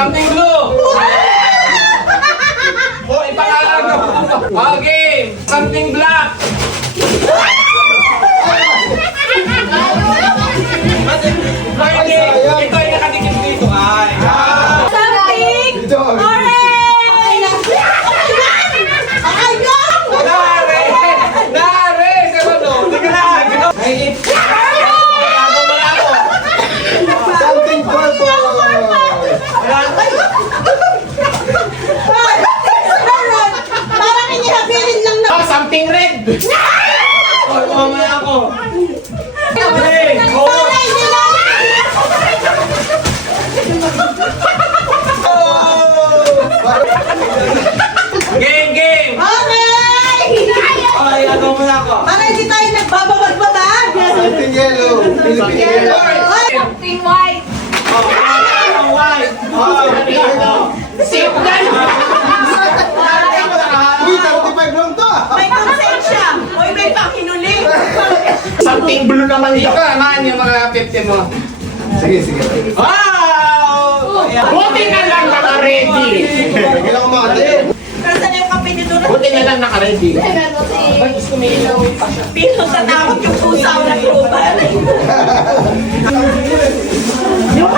Something blue. Oh, ipangalan ka po. Okay. Something black. Pwede. Ito ay nakadikit dito. Ay. Something orange! Ay, no! Nare! Nare! Ano? Hindi ka na. Ay, agaw mo na ako. Something purple. Parang inihabilin lang na. Oh, something red. Oh, kuha mo na ako. Hey, oh. Parang hindi lang. Game, game. Okay! Ay, agaw mo na ako. Parang hindi tayo nagbababag-babag. Something yellow. Philippine yellow. Something white. Oh, white. Oh, sip na. Uy, 35 lang to ah. May konsensya. Uy, may pakinuli. Something blue naman dito. Ikaw naman yung mga 50 mo. Sige, sige. Wow! Buti na lang naka-ready. Kailangan ko makatayo. Nasaan yung kape ni Dora? Buti na lang naka-ready. Pino sa takot yung pusaw na grupa.